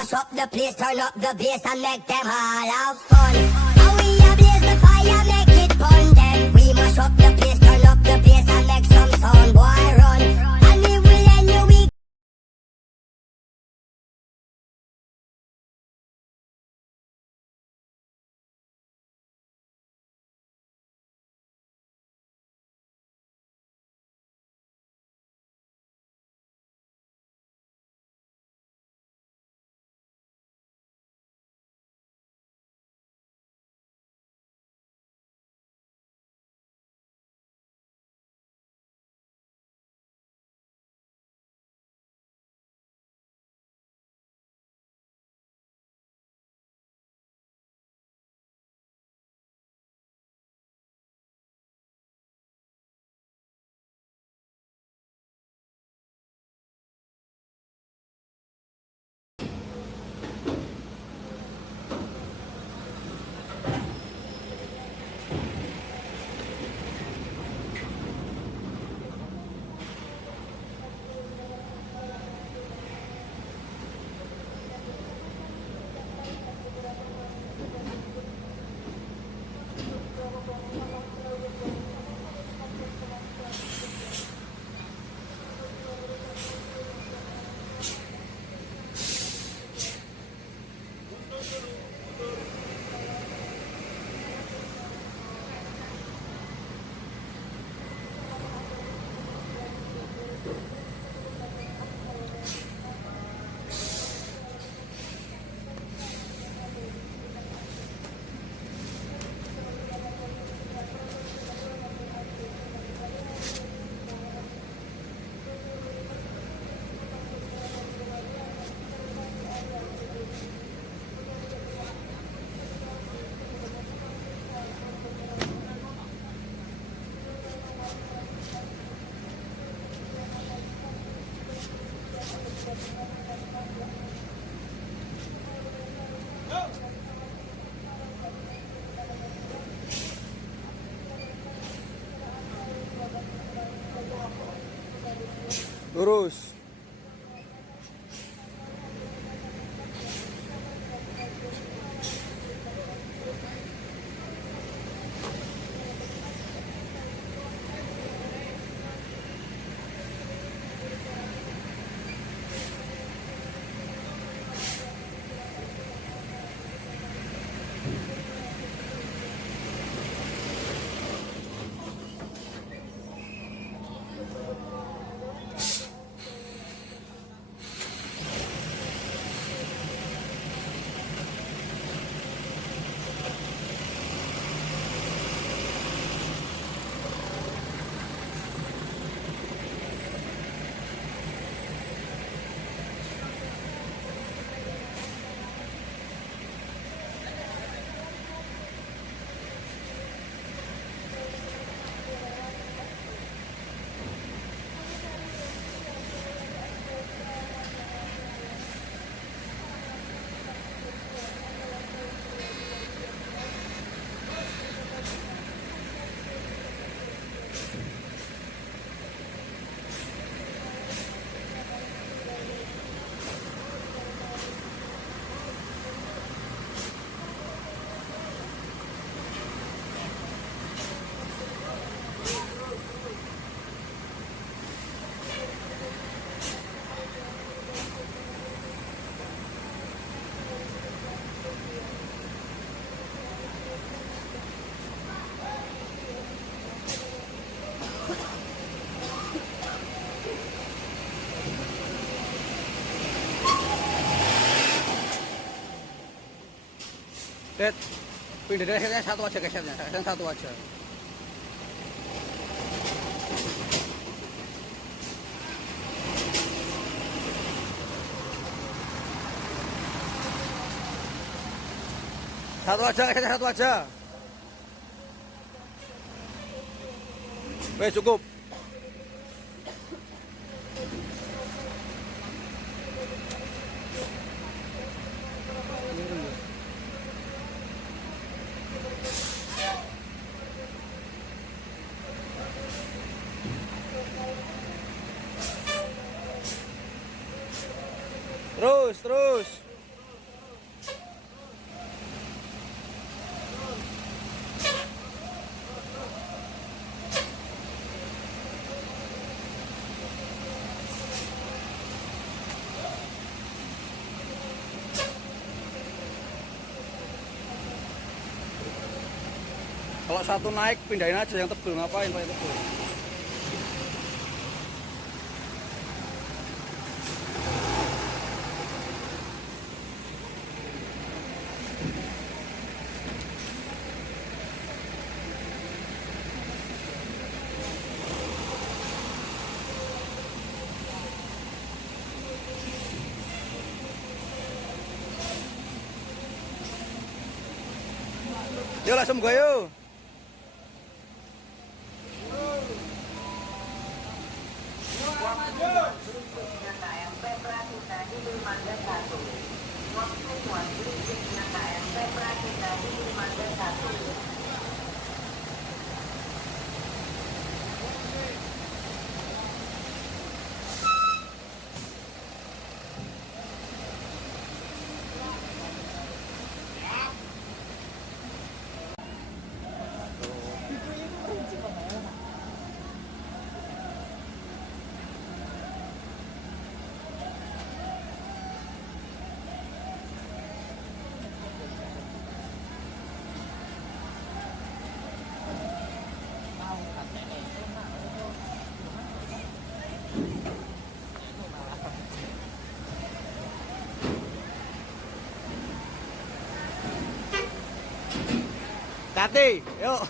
mash up the place, turn up the bass and make them all have fun. And we a blaze the fire, make it fun. Then we mash up the place, turn up the bass and make some sound. Boy run, and it will end your week. Lurus. Lihat, pindah akhirnya satu aja gesernya, satu aja. Satu aja, gesernya satu aja. Weh, cukup. Terus. Kalau satu naik pindahin aja yang tebel, ngapain pakai tebel? Yuk langsung buka yuk. Hati, yuk.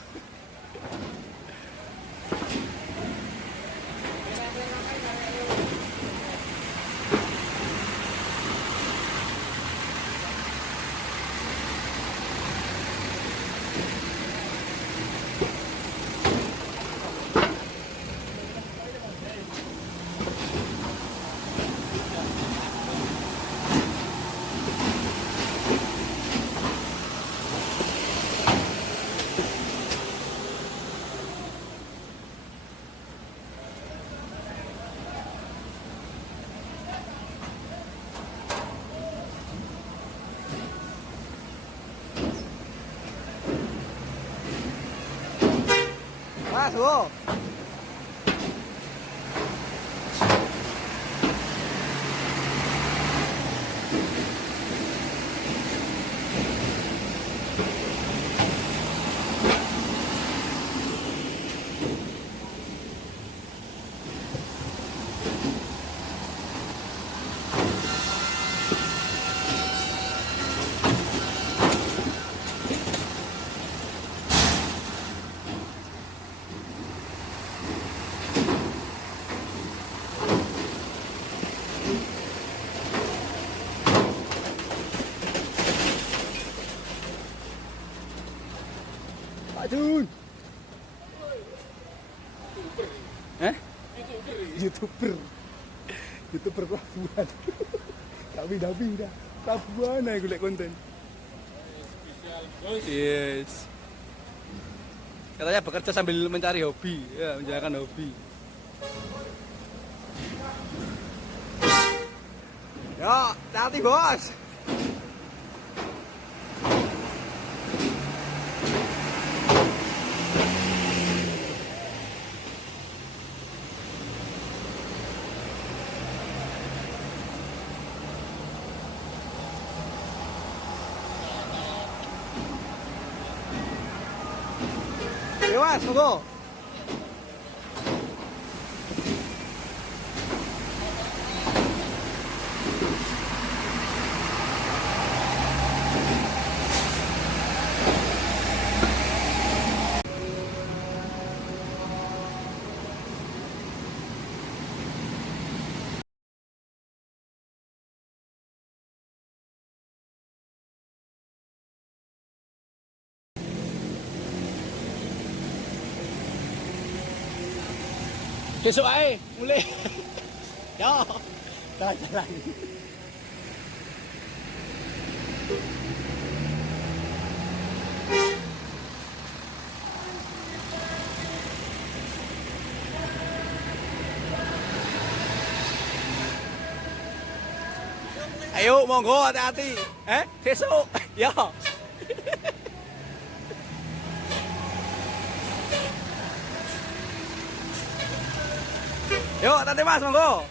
Masuk. Jun. YouTuber. YouTuber pelabuhan. Tapi dah. Pelabuhan aja gue konten. Yes. Katanya bekerja sambil mencari hobi, ya menjalankan hobi. Yo, hati bos. Ayo mas, monggo. Besok aja, mulai. Yo, jalan-jalan. Ayo, monggo hati-hati. Besok. Yo. Yuk, tadi mas, monggo.